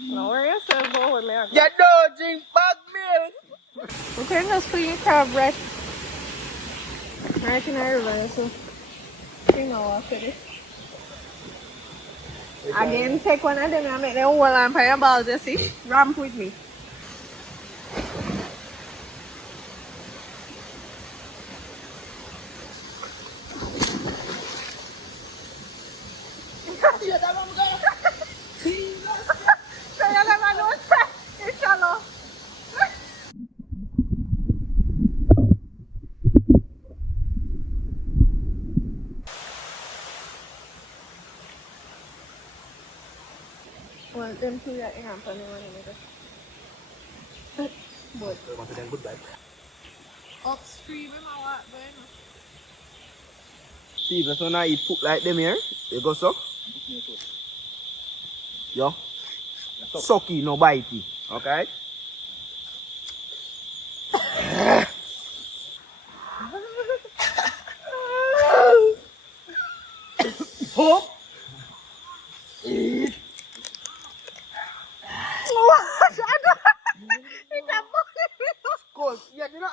No worry yourself about what me are. You don't drink bag milk. We can just clean crab right in the river, so you know what to do. Again, take one of them and make them whole and play balls, you see? Ramp with me. You don't want to go. Jesus. So you never know, it's shallow. Well, them two are in company one another. But Want to them good vibe. upstream, am I what going? People so now eat food like them here. They go so. Yo. Sucky, no bitey. Okay? Oh! What? I don't. It's a Cool. Yeah, you know.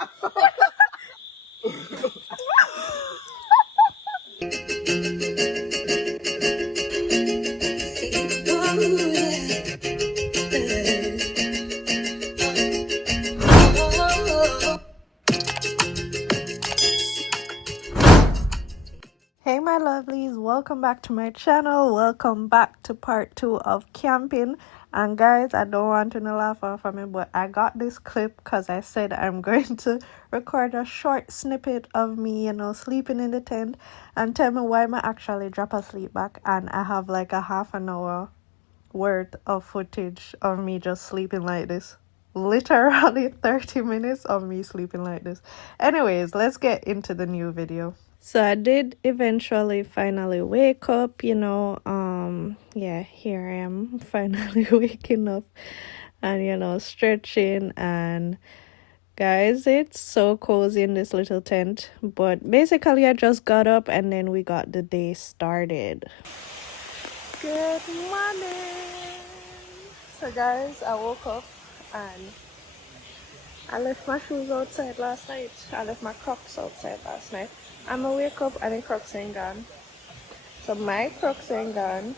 Hey my lovelies, welcome back to my channel. Welcome back to part 2 of camping. And guys, I don't want to laugh off of me, but I got this clip because I said I'm going to record a short snippet of me, sleeping in the tent and tell me why I actually drop asleep back. And I have like a half an hour worth of footage of me just sleeping like this. Literally 30 minutes of me sleeping like this. Anyways, let's get into the new video. So I did eventually finally wake up, yeah, here I am finally waking up and stretching. And guys, it's so cozy in this little tent, but basically I just got up and then we got the day started. Good morning. So guys, I woke up and I left my shoes outside last night. I left my Crocs outside last night. I'ma wake up and the Crocs ain't gone. So my Crocs ain't gone.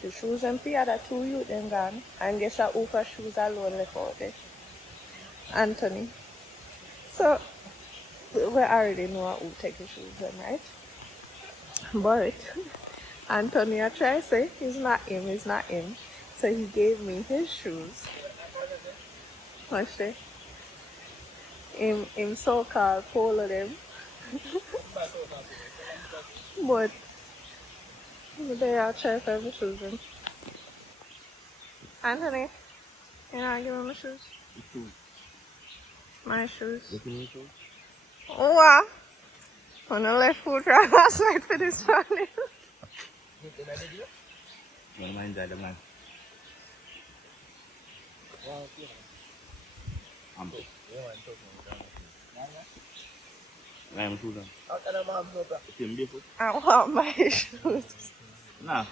The shoes and the other two youth them gone. And guess who for shoes alone left out there? Anthony. So we already know who take the shoes then, right? But Anthony I try to say it's not him. So he gave me his shoes. Watch this. Him so-called polo them. But they are trying for my shoes then. Anthony, you know, give me my shoes. My shoes. Oh, wow. On the left foot right last night for this family. Don't mind that, man. I'm Susan. I want my shoes. Nah.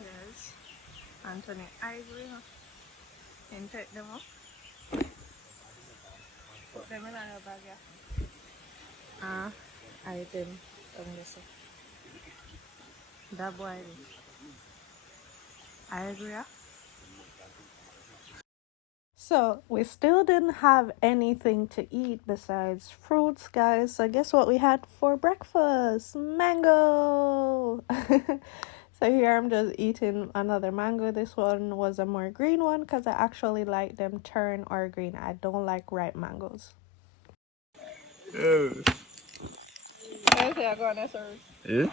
Yes. Anthony, I agree. And take them up. Put them in another bag, yeah. I didn't. Don't listen. That boy. I agree. So we still didn't have anything to eat besides fruits, guys. So guess what we had for breakfast? Mango. So here I'm just eating another mango. This one was a more green one because I actually like them turn or green. I don't like ripe mangoes. Yeah. I say I go on there, sir. Yeah?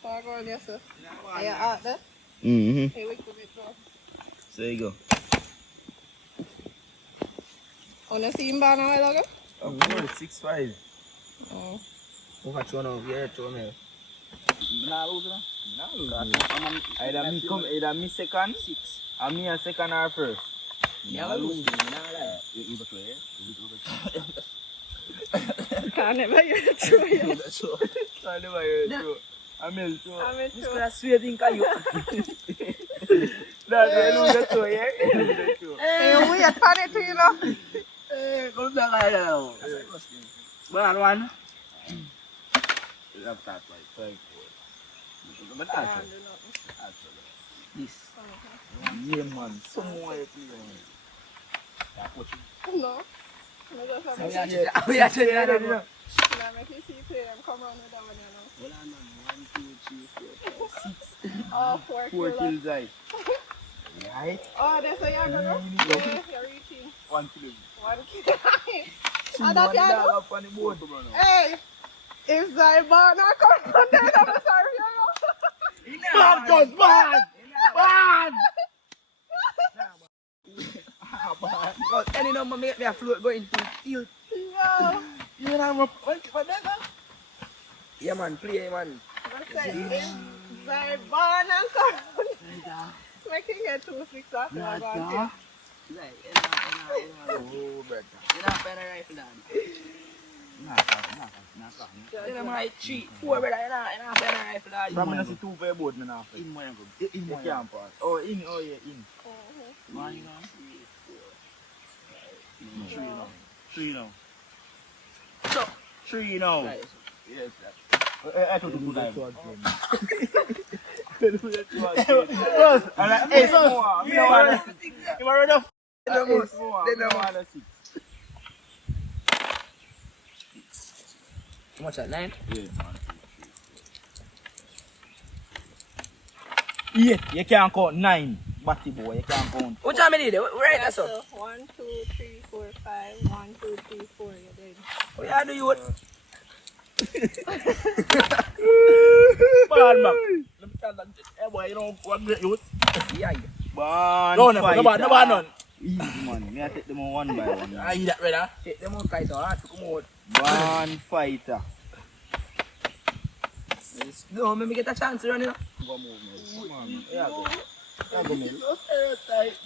So I go on there, sir. Are you out there? Mm-hmm. Hey, wait for me, bro. So you go. On the scene bar now, I log it? Oh, 6'5". Oh. What you want to get to me? Nah, lose no. Nah, lose. Either me second, 6. And me a second or first. Yeah, lose. You go to here. Can't never hear it through you. Can't never hear it through. I'm in through. I'm in This through. gonna swear thing you. That's why you lose the two, yeah? You lose the two. Hey, we are funny to you know. Hey, come back like that now. One. You have that like 5, 4. But that's this. Yeah, man. Somewhere to you. No. We are checking it out. Now make you see play and come around with that one, you know. Well, 1, 2, 3, 4, 5, 6. Oh, 4 4 kilos. kills, right? Right? Oh, that's what you're going to do? Yeah, you're reaching. 1 kilo. 1 kilo. And that you do? Up on the board, bro. Hey, if Zybana come on there, I'm sorry, you know. Man, just man! Man! Because any number make me a float going to field. Yo. You know what that? Yeah, man, play, man. I say, if Zybana come on there, make it get 2-6 after I go on here. Oh, brother. You not find a rifle, Dad. You know, my 3, 4, brother. You not find a rifle, Dad. From when I see 2 for a boat, man, after. In one You can't pass. Oh, in, oh, yeah, in. One, you know. 3 now. 3 now. So, 3 now. right. Yes, that. I thought you would have to Bros, I'm like, hey, more. You know what? You want to f*** the most. More. You know what? 6. How much that? 9? Yeah, man. Yeah, you can't count 9. Batty boy, you can't count. What time is it? Right, that's all. 1, 2, 3, 4, 5. 1, 2, 3, 4. You're dead. What you do, you? Man, man. Let me tell you, hey boy, you know what great youth? Yeah. Man, No, none. Easy, man. Me I take them on one by one. I eat that, brother. Take them out, guys. I have to come out. Man fighter. No, let me get a chance to run, you know. Go move, man. Come on, man. Yeah, go. Yeah, go, man.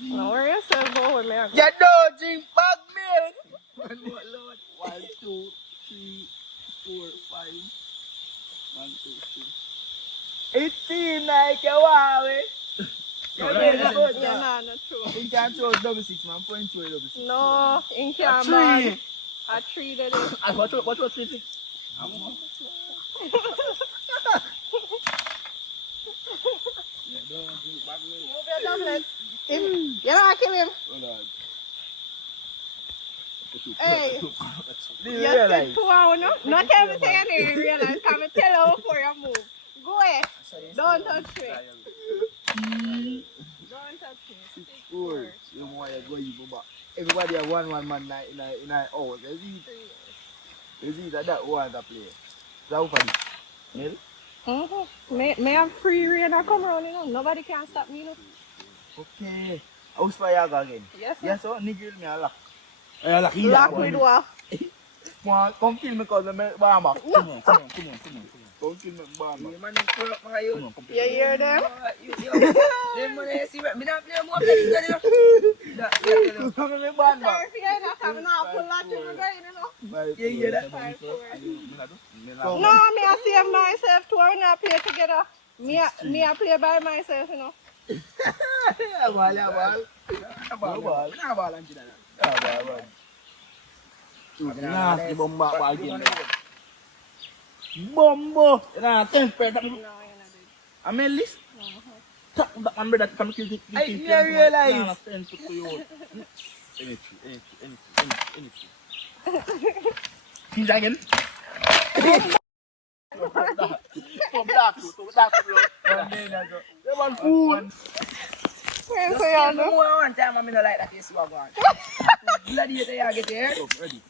No worry yourself, go with me. You don't drink bag milk. One more, Lord. 1, 2, 3, 4, 5. 1, 2, 3. It seems like you want it. You're not true. You can't throw double 6, man. Point through double 6. No, in can't A ban. 3. A 3 that is. What was 3 6? Move your doublet. You're not kill him. Hey, Do you you realize? sit 2 hours, no? Not every second you realize. Come and tell her before you move. Go ahead. Don't touch me. Don't touch me. Cool. You want to go you back. Everybody have one man in a house. You see that one that play. So for this. Neil? May have free reign or come around, you know. Nobody can stop me, you know. Okay. House fire again. Yes, sir. Yes, so nigga me a lock. Lock with what? Come kill me cause I'm bomb back. Come on. Come kill me bomb back. You man, pull up my youth. You hear them? Them money, see, me not play more plays than you. Come me bomb back. Sorry, if you ain't coming out, pull that in the brain, you know. Yeah, yeah, that. 5, 4. No. No, me I save myself too. We not play together. Me I play by myself, you know. Ball. Nasty bomb back again. Bombo. Nah, 10 spread. No, you're not doing. I'm in list. No. Talk that man brother come kill the I realize. Nah, 10 to you. Anything. Feel again. From dark to one fool. Where's Just kill me more one time and I don't like that you see what going. Bloody you get here. Oh, ready.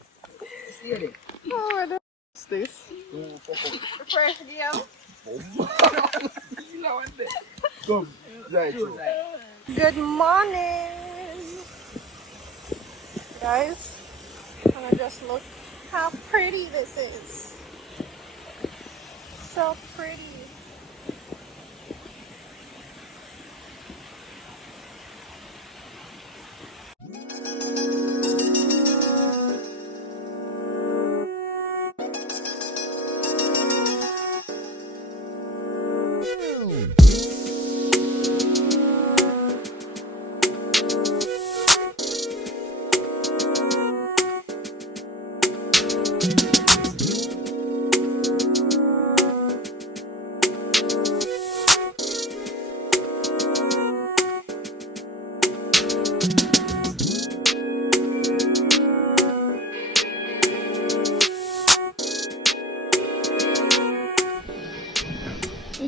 Stay there. Oh, what's this? Don't fuck up. Fresh girl. You know what? Come. Right. True, right. Good morning, guys. And I just look how pretty this is. So pretty.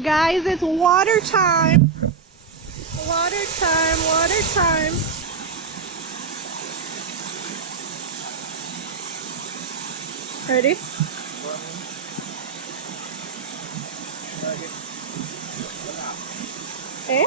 Guys, it's water time. Water time, water time. Ready? Eh?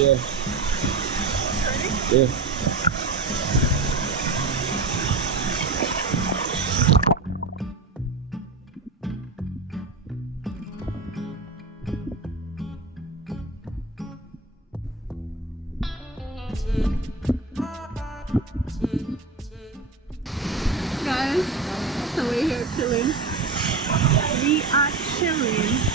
Yeah. Yeah. Guys, so we're here chilling. We are chilling.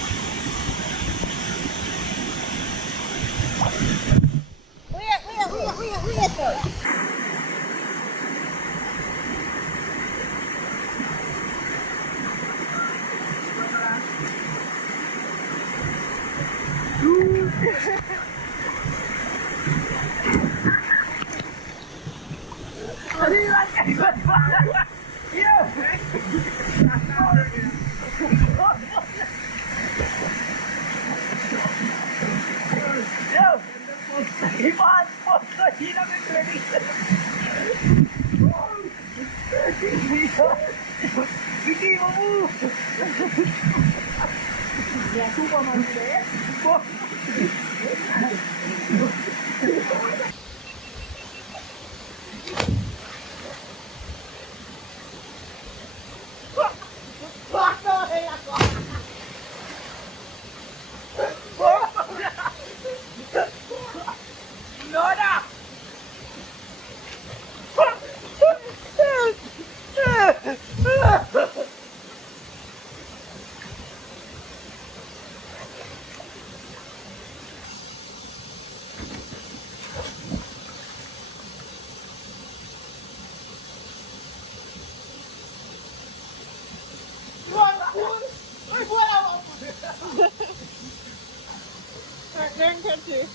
Learn country.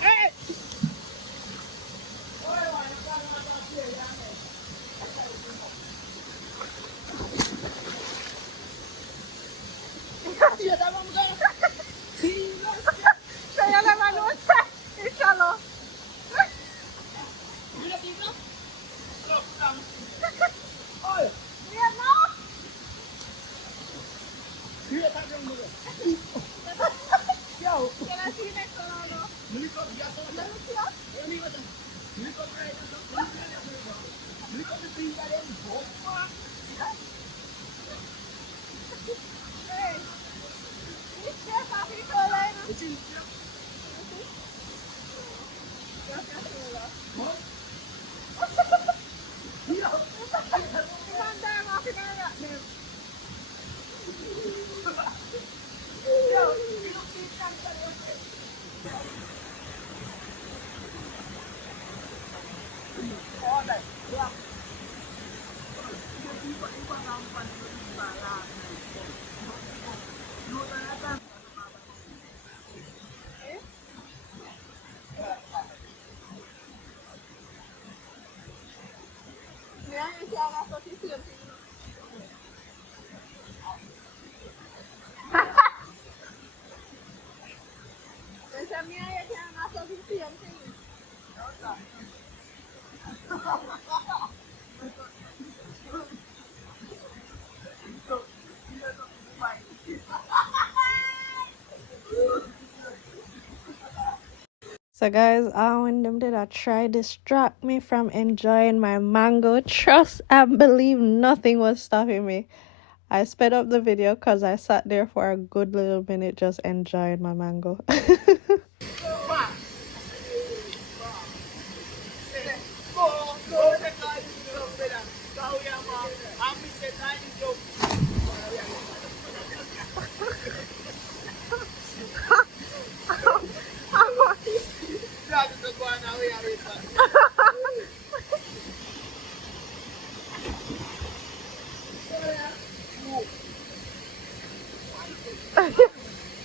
Hey! So guys, I want them to try distract me from enjoying my mango. Trust and believe nothing was stopping me. I sped up the video because I sat there for a good little minute just enjoying my mango.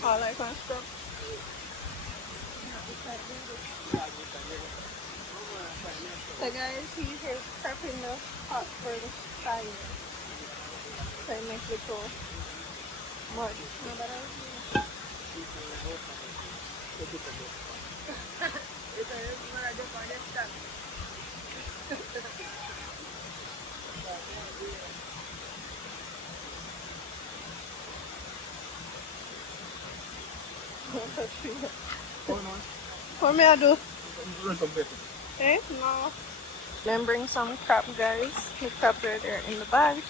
I like my stuff. So guys, he's here prepping the pot for the fire. So it makes it cool. Much. No better. What may I do? Eh? No. Then bring some crab, guys. The crab right there in the bag.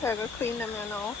So I go clean them, you know.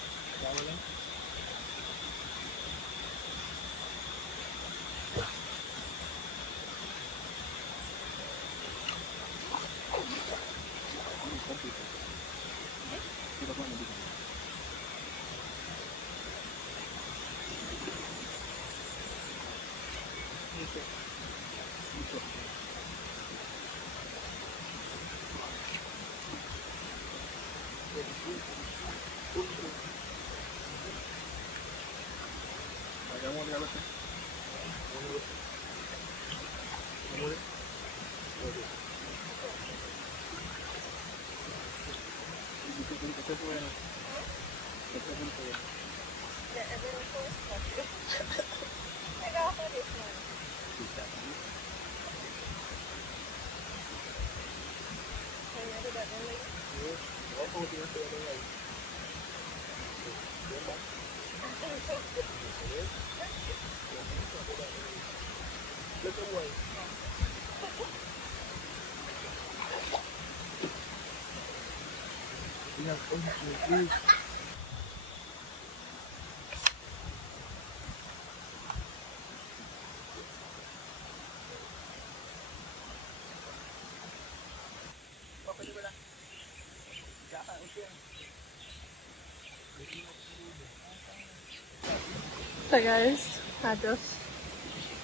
So guys, I just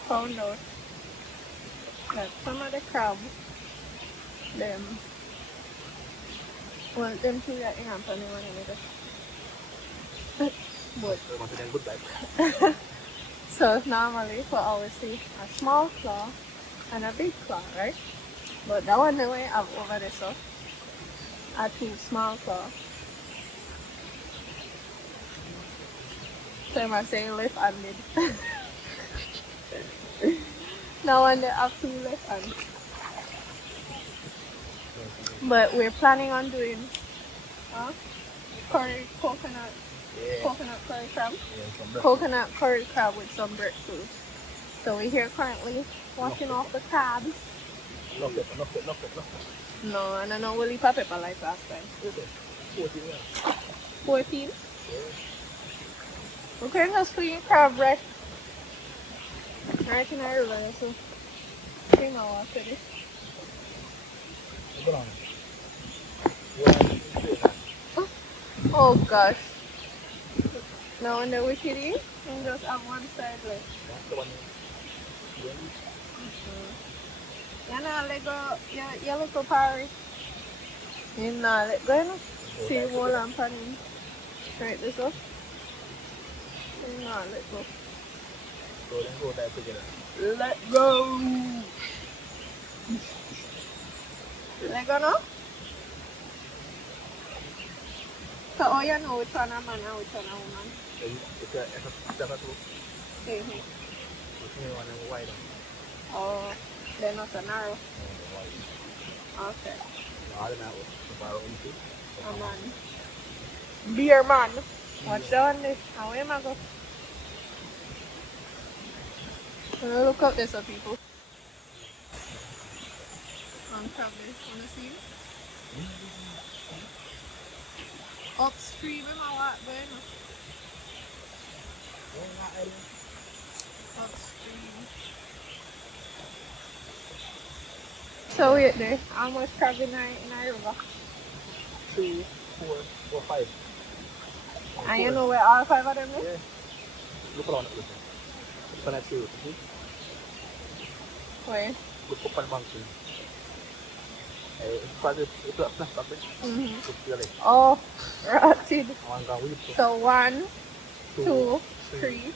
found out that some of the crab, them, well, them two that amp and they want to but so normally we always see a small claw and a big claw, right? But that one the way I have over there, so I two small claw. So I say left-handed. That one they have two left hands. But we're planning on doing coconut curry crab. Coconut curry crab with some breadfruit. So we're here currently washing off the crabs. No, and I know we'll leave pepper like last time. 14? We can just clean crab right in our river, so clean our water this. Go on. Oh gosh. Now when the wicked is, we just have one side left. That's the one. You know, let go, your little parrot. You know, let go, you know. See, hold on, pan him. Straight this up. You know, let go. So then go there together. Let go. Let go now. So, oh, you know which one a man and which one a woman. It's a two. Mm-hmm. Which one wide? Oh, they're not so narrow. Okay. I don't know. A man. Beer man. Watch down this. How am I go? Look up this, people. Probably. Wanna see? Upstream in my what, bueno. Upstream. So wait there. How much crab in our river? 3, 4, 4, 5. And you know where all 5 of them is? Yeah. Look around it. Look on that tree. See? Where? Look up on the mountain. It's a plastic. Mm-hmm. Oh, rotted. So 1, 2, 3,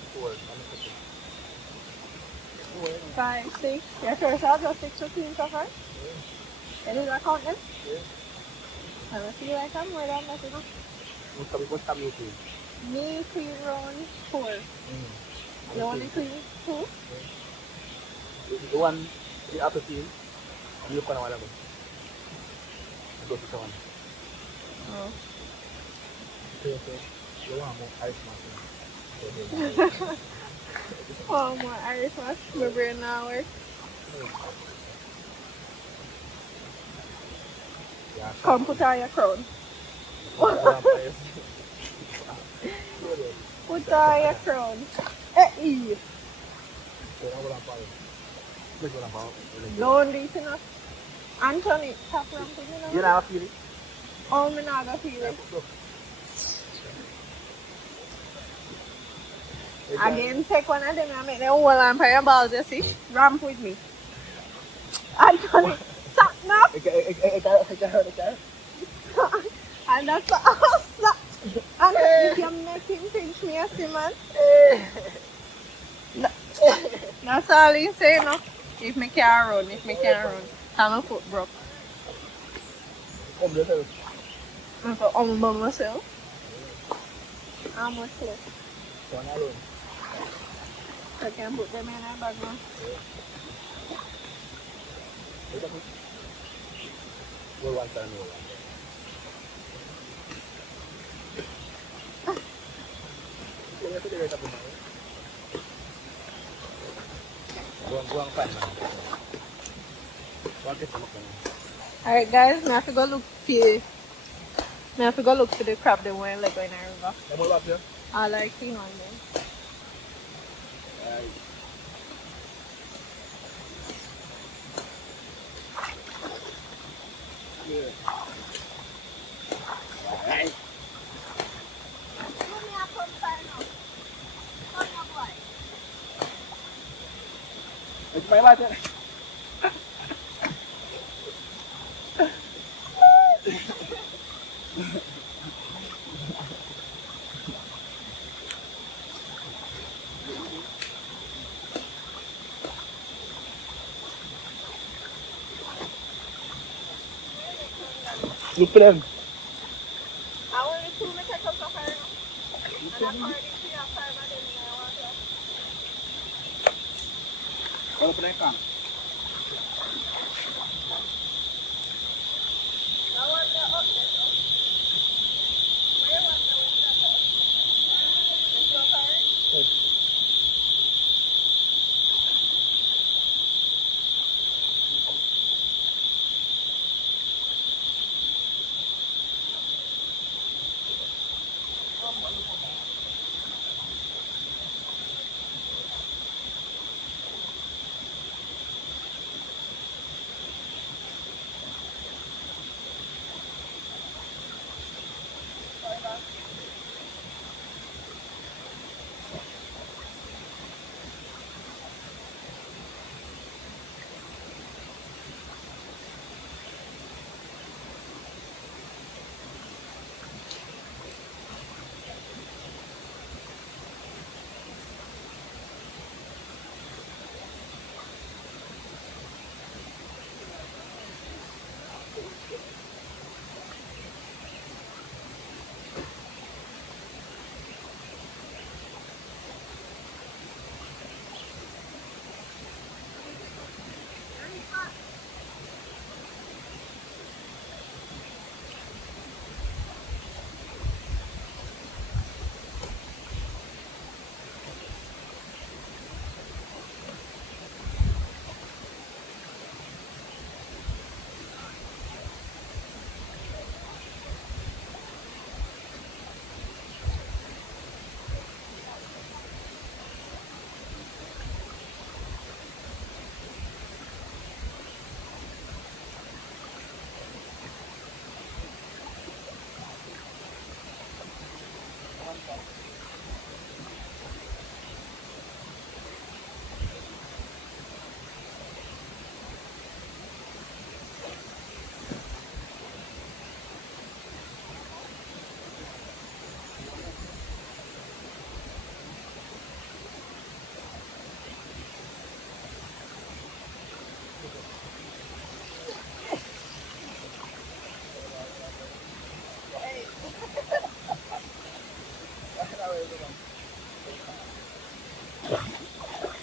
5, 6. Yeah, sure. So I'll just 6 to 2 so far. Can you not count them? Yeah. I don't feel like I'm more than that, you know. What's that you clean? Me clean round 4. You only clean 2? The one, the upper team, you look on one of them. Go to someone. Oh. Okay. You want more ice mask. Oh, more Irish wash. My brain now work. Come put on your crown. Put on your crown. Hey! Don't leave enough. Anthony, tap ramping, you know? You know, I feel it. Oh, I'm not gonna feel it. Again, take one of them and make the whole and pay your balls, you see? Ramp with me. Anthony, stop now! And that's all stop. And if you make him pinch me, you see, man? That's all he say, no? If me can't run, I'm a foot broke. I'm so humble myself. How much left? One alone. I can put them in a bag now. Roll one time, roll one. Alright guys, I have to go look for the crab that went like in our river. I like clean one then. It's my life. Look for them. I want to make a cup of fire now. And according to your 5 of them in our water. Open that can.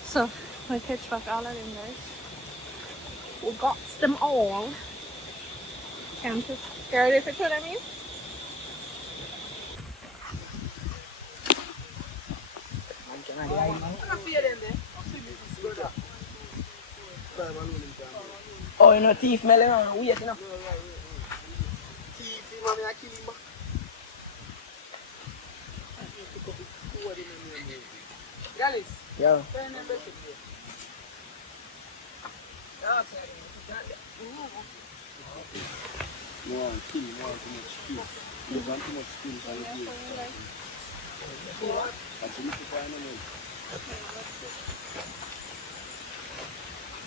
So we catch back all of them guys. We got them all. Can't you? You ready for what I mean? Oh, you know, thief melon on weird, you know. Yeah.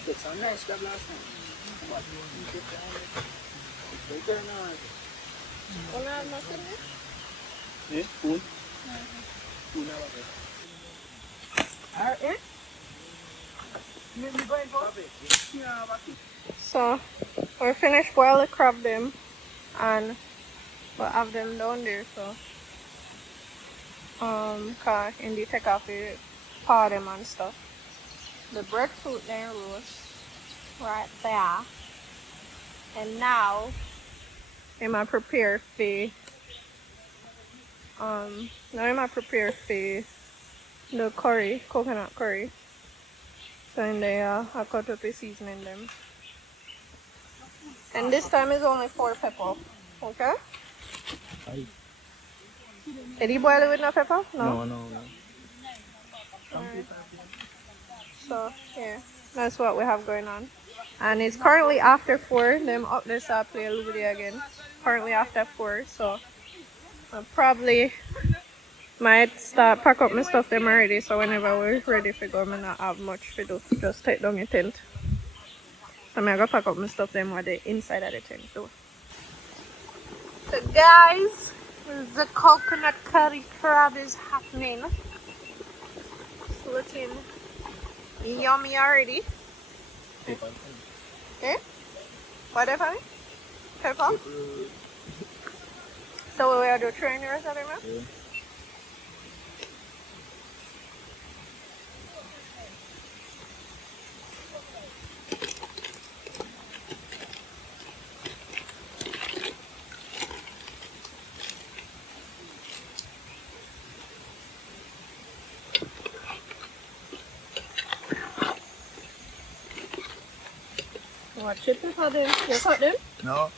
Get some nice crab last time. So we finished boil the crab them and we'll have them down there so cause in the take off the paw them and stuff. The breadfruit then roast right there. And now am I prepare for the curry, coconut curry. So in there I cut up the seasoning them. And this time is only 4 pepper. Okay? Did you boil it with no pepper? No. No. Alright. So yeah, that's what we have going on. And it's currently after 4. Them up there so I play a little video again. Currently after 4, so I probably might start pack up my stuff them already, so whenever we're ready to go, I not have much to do. Just take down your tent. So I'm gonna pack up my stuff them while they inside of the tent too. So guys, the coconut curry crab is happening. It's looking yummy already. Eh? What if I? Pepper? So we are doing training or something, man? Yeah. What chip you cut them? You cut them? No.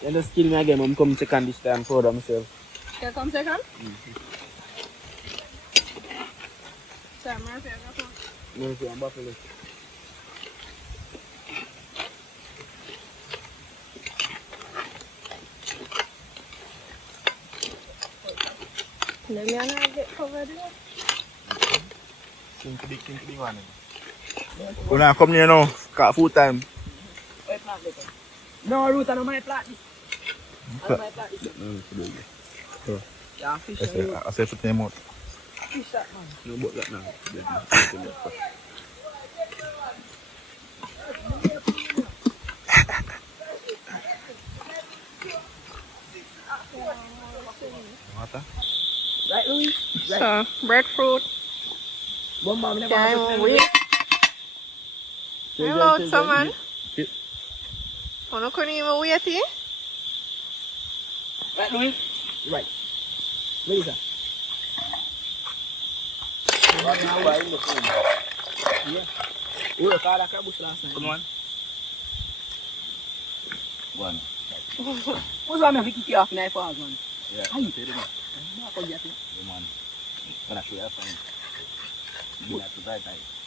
You just kill me again, I'm coming second this time, proud of myself. You come second? So Murphy, I got one. Murphy and Buffalo. Let me not get covered here. Think big one. When I come here now, got full time. No, Ruth, I don't mind plant this. I don't mind plant this. Yeah, fish and root. I say put them out. Fish that, man. No, but that now. Water? Right, Louis? Right. So, breadfruit. Bomba, we never Okay, have to we'll play wait. Tell Hello, them, someone. Yeah. You couldn't even wait here? Right, Louis? Right. Where is that? Yeah. We were caught at bush last night. Come on. One. Who's one to kick you off knife hours, man? Yeah. How you? Say the man. The man. Gonna show you a sign. You have to die.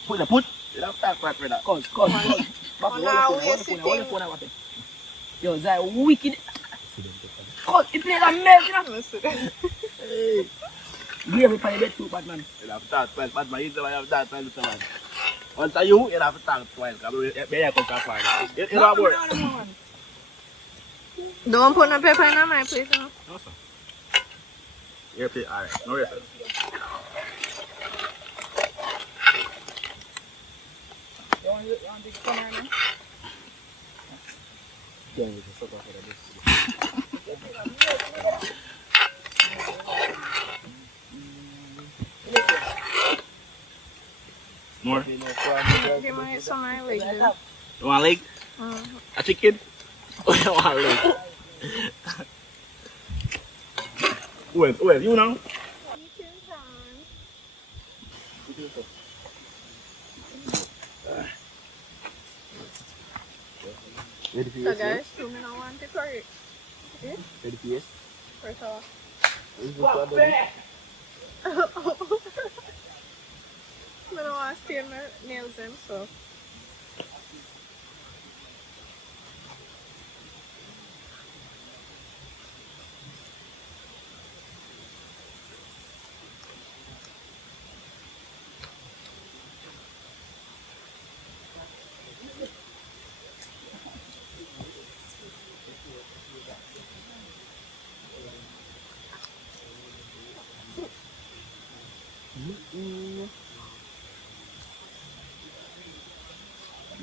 Put. You don't talk right with that. Cause. now we are sitting. Yo, that wicked. Cause it plays a mess, you know? Hey. You ever play breadfruit, bad man? You have to talk twice, but my you have to talk twice with someone. Once you have to talk twice. You don't work. Don't put no pepper in my place, no? No, sir. You have to, alright. No, yes, sir. You want to come here now? Yeah, you can suck off of this. Give me some of my leg, dude. You want leg? A chicken? Oh, you want leg? Wait, you know? Eating time. Ready for So yes, guys, 2 minutes I want to correct. Eh? Ready for yes? First off. I don't want to stain my nails in, so.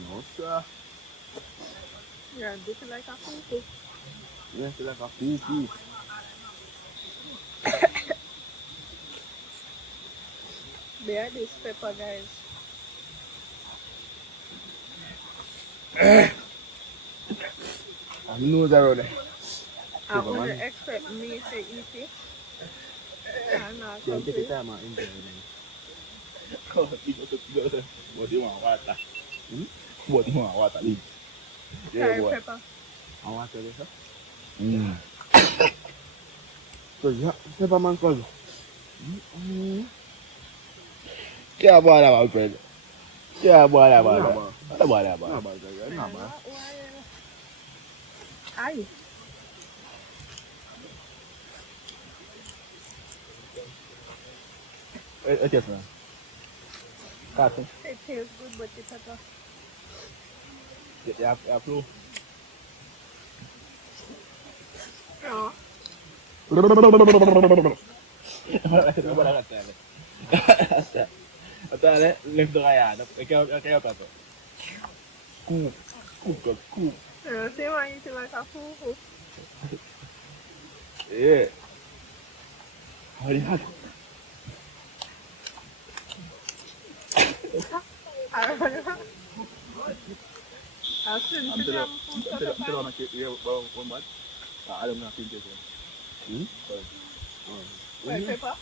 No, sir. Yeah, this is like a poo-poo. Yes, like a poo-poo. Bear this pepper, guys. I know that road. I would expect me to eat it. I'm not Take your complete. time and enjoy it. What do you want, water? What do you want, water? Leave. Curry pepper. I want to do that. So, yeah, pepper man call. Yeah, boy, that was friend. Yeah, boy, that was. What about that, boy? Aye. It's just man. Cotton. It tastes good, but it's pepper. Get the flu. No. Até left the guy. Eu quero. Cook. You see why you eat like a poo-poo? Yeah. How do you have? I don't know. I'll send you some food for the Tell me que eu vou embora. Ada nak pinjau tu. White pepper.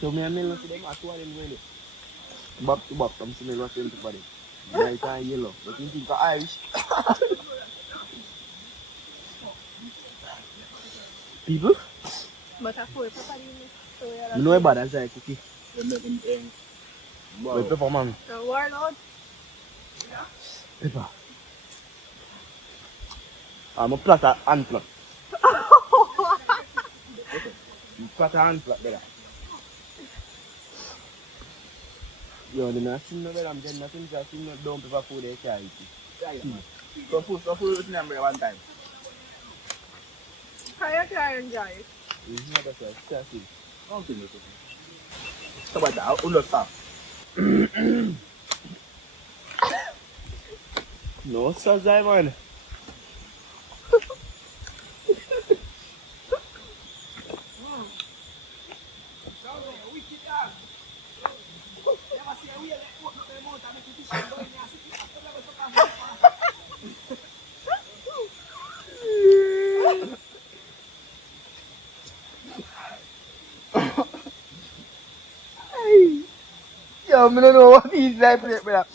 So me ambil nasi dem aku ada ni. Bab tam sini luar sini tu pada. Dia ikan yellow. Betul tinggal Irish. People? But I put pepper in it. So yeah, You know about that saya cookie. Wait, pepper man. the warlord. Pepper. I'm a platter and plot. Platter and plot better. Yo, the nothing no better. I'm getting nothing. Just no don't pepper food they can't eat. So food is number one time. How you can enjoy it? It's not that just it. I don't think it's okay. So about that, ulo stop. No, sir, man. Yo, I don't know what he's like, but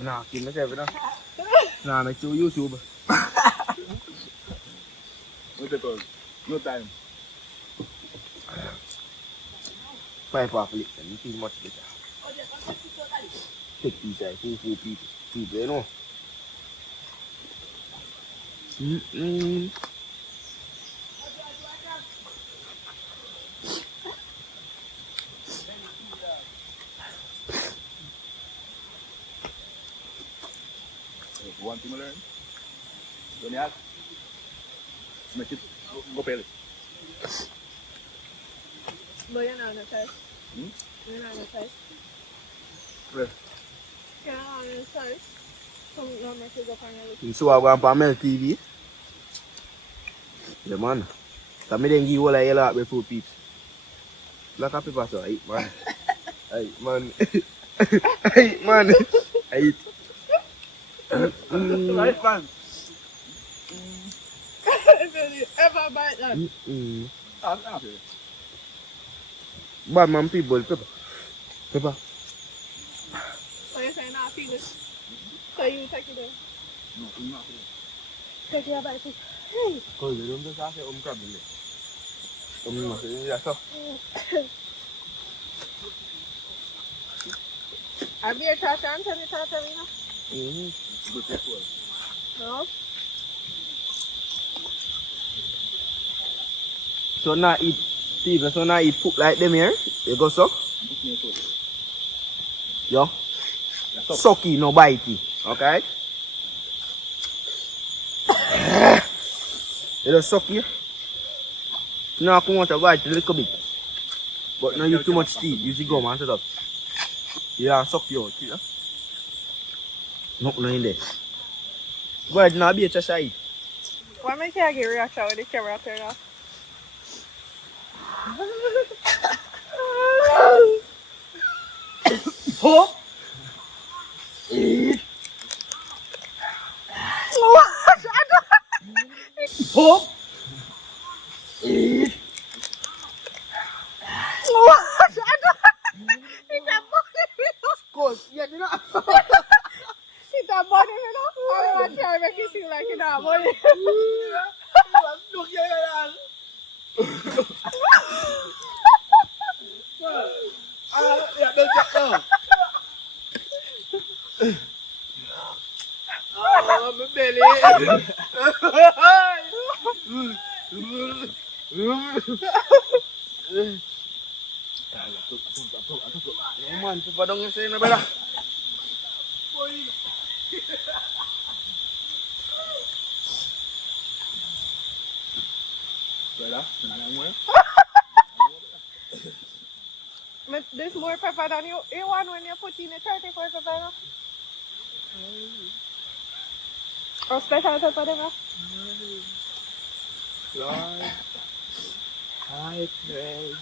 nah, keep myself, nah, make sure YouTube. What's it called? No time. Five off lips and you feel much better. Take these guys, full people, you know. One thing to learn. When you have, make it go pale. But you're not the test. You're not the test. Well, You're not the test. Come on, make it go on your lip. so I'm going to Pamel TV. Yeah, man. So I then give you all a yellow breadfruit peeps. Black and pepper, so I eat, man. Hey, man. Hey, man. Hey. Right, man. If you ever bite that. I'm happy. Bad man people, pepper. Pepper. So you say not feel it. So you take it in. No, I'm not happy. Take it about it. Cause they don't just say crab in there. Must say yeah, so. Have you tried to answer the tartarina? Good people. No. So now eat, Steve, so now eat food like them here. You go so? Yo. Sucky, no bitey. Okay? You just suck here. Now I come out to bite a little bit. But not use too much teeth. Use the gum and set up. Yeah, suck you out. Yeah? Nothing in there. But now be a Cheshire eat. Why make you get reaction with the camera turned off? Hope. Hope. Course. Yeah, you know. It's a money, you know? I'm not trying to make you feel like it's not money. Yeah, don't get down. Oh, my belly. No man, pa dong yung sa'yo na bala. Bala, nanang mo yun? There's more pepper than you want when you put in a 34 pepper. No? Or special pepper, then, no? Lord, I pray.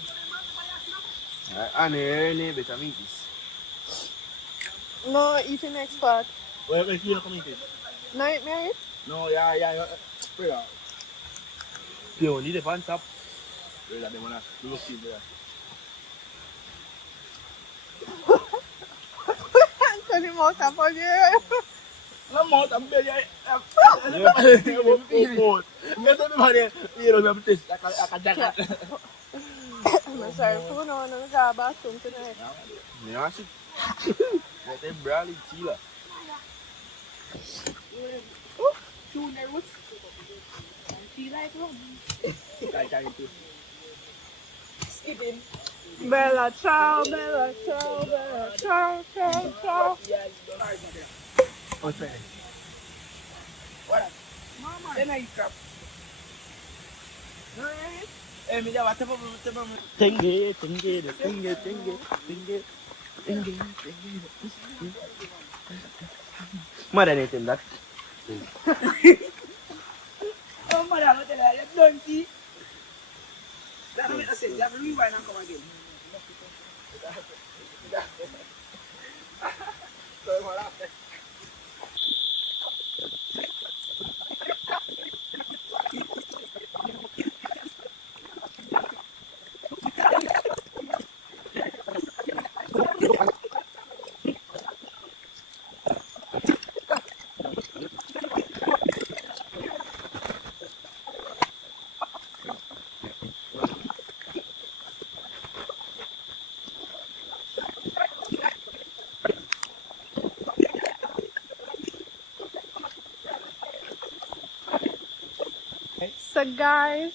Ano yun, better meet this. No, eating next part. Where you not coming to? No, eat me. No, yeah. Where are you? You need the fan top. Where are they wanna look in there? Tell him out of here. No more, I'm belly. I'm I'm sorry, for no one in the bathroom tonight. Yeah, see. Let them brally chila. Junior Woods. Feel like rum. Skipping. Bella ciao, bella ciao, bella ciao, ciao, ciao. Oh, sorry. What up? Mama. Then I crap. Eh, me llama, Tengue. Mother named him that. Oh, madam, don't see. That means I said, you have to rewind and come again. Sorry, what happened? So guys,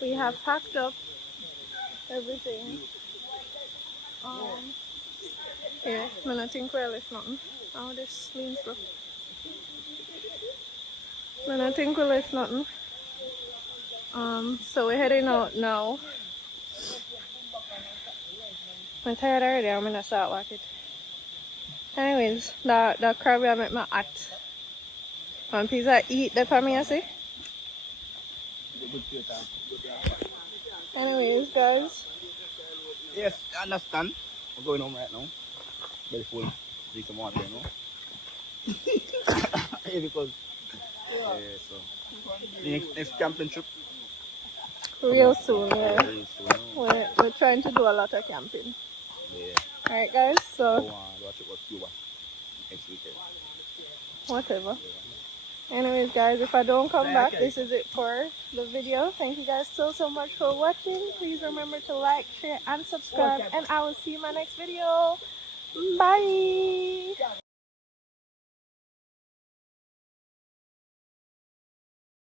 we have packed up everything. Here, I don't think we'll lift nothing. Oh, this leans through. I don't think we'll lift nothing. So we're heading out now. I'm tired already, I'm gonna start walking. Anyways, that crab will make my hot. One piece I eat that for me, I see. Anyways, guys. Yes, I understand. I'm going home right now. Very full. Drink some water, you know. Yeah, because so the next camping trip Real soon, yeah. very soon. We're trying to do a lot of camping. Yeah. Alright, guys, so Watch it was Cuba next weekend. whatever. Anyways, guys, if I don't come back, this is it for the video. Thank you guys so much for watching. Please remember to like, share, and subscribe, and I will see you in my next video. Bye.